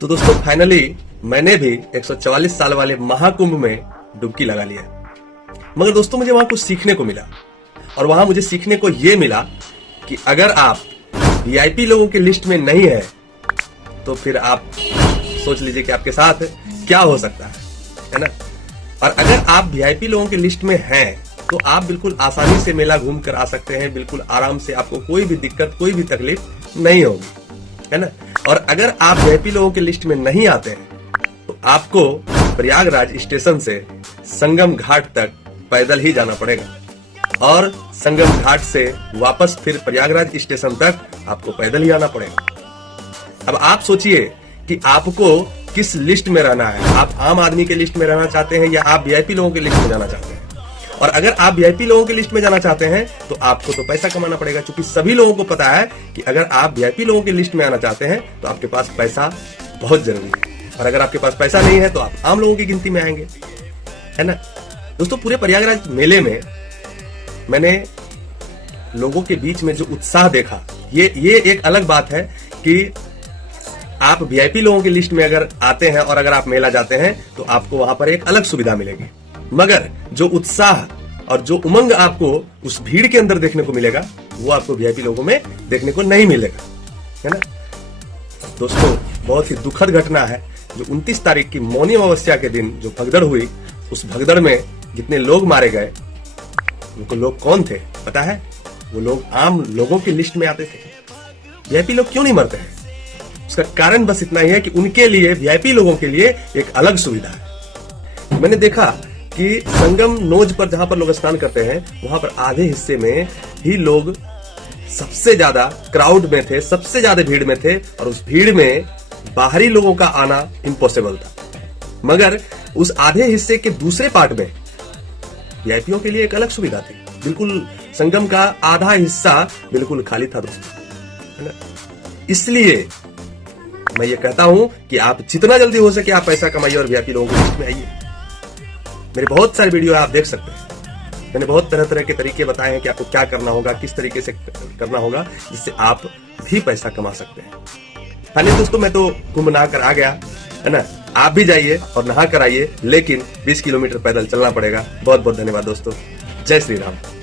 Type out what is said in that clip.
तो दोस्तों फाइनली मैंने भी 144 साल वाले महाकुंभ में डुबकी लगा लिया। मगर दोस्तों मुझे वहां कुछ सीखने को मिला, और वहां मुझे सीखने को यह मिला कि अगर आप वीआईपी लोगों की लिस्ट में नहीं है तो फिर आप सोच लीजिए कि आपके साथ क्या हो सकता है ना। और अगर आप वीआईपी लोगों की लिस्ट में हैं तो आप बिल्कुल आसानी से मेला घूम कर आ सकते हैं, बिल्कुल आराम से, आपको कोई भी दिक्कत, कोई भी तकलीफ नहीं होगी, है ना। और अगर आप वीआईपी लोगों की लिस्ट में नहीं आते हैं तो आपको प्रयागराज स्टेशन से संगम घाट तक पैदल ही जाना पड़ेगा, और संगम घाट से वापस फिर प्रयागराज स्टेशन तक आपको पैदल ही आना पड़ेगा। अब आप सोचिए कि आपको किस लिस्ट में रहना है। आप आम आदमी के लिस्ट में रहना चाहते हैं या आप वीआईपी लोगों की लिस्ट में जाना चाहते हैं। और अगर आप वीआईपी लोगों की लिस्ट में जाना चाहते हैं तो आपको तो पैसा कमाना पड़ेगा, क्योंकि सभी लोगों को पता है कि अगर आप वीआईपी लोगों की लिस्ट में आना चाहते हैं तो आपके पास पैसा बहुत जरूरी है, और अगर आपके पास पैसा नहीं है तो आप आम लोगों की गिनती में आएंगे, है ना। दोस्तों पूरे प्रयागराज मेले में मैंने लोगों के बीच में जो उत्साह देखा, ये एक अलग बात है कि आप वीआईपी लोगों की लिस्ट में अगर आते हैं और अगर आप मेला जाते हैं तो आपको वहां पर एक अलग सुविधा मिलेगी। मगर जो उत्साह और जो उमंग आपको उस भीड़ के अंदर देखने को मिलेगा वो आपको वीआईपी लोगों में देखने को नहीं मिलेगा, है ना। दोस्तों बहुत ही दुखद घटना है जो 29 तारीख की मौनी अमावस्या के दिन जो भगदड़ हुई, उस भगदड़ में जितने लोग मारे गए उनको लोग कौन थे पता है? वो लोग आम लोगों की लिस्ट में आते थे। वीआईपी लोग क्यों नहीं मरते हैं? उसका कारण बस इतना ही है कि उनके लिए, वीआईपी लोगों के लिए एक अलग सुविधा है। मैंने देखा कि संगम नोज पर जहां पर लोग स्नान करते हैं वहां पर आधे हिस्से में ही लोग सबसे ज्यादा क्राउड में थे, सबसे ज्यादा भीड़ में थे, और उस भीड़ में बाहरी लोगों का आना इम्पॉसिबल था। मगर उस आधे हिस्से के दूसरे पार्ट में वीआईपीओ के लिए एक अलग सुविधा थी। बिल्कुल संगम का आधा हिस्सा बिल्कुल खाली था दोस्तों, है ना। इसलिए मैं ये कहता हूं कि आप जितना जल्दी हो सके आप पैसा कमाइए और वीआईपी लोगों की लिस्ट में आइए। मेरे बहुत सारे वीडियो आप देख सकते हैं, मैंने बहुत तरह तरह के तरीके बताए हैं कि आपको क्या करना होगा, किस तरीके से करना होगा जिससे आप भी पैसा कमा सकते हैं। हालांकि दोस्तों मैं तो कुंभ नहा कर आ गया, है ना। आप भी जाइए और नहा कर आइए, लेकिन 20 किलोमीटर पैदल चलना पड़ेगा। बहुत बहुत धन्यवाद दोस्तों। जय श्री राम।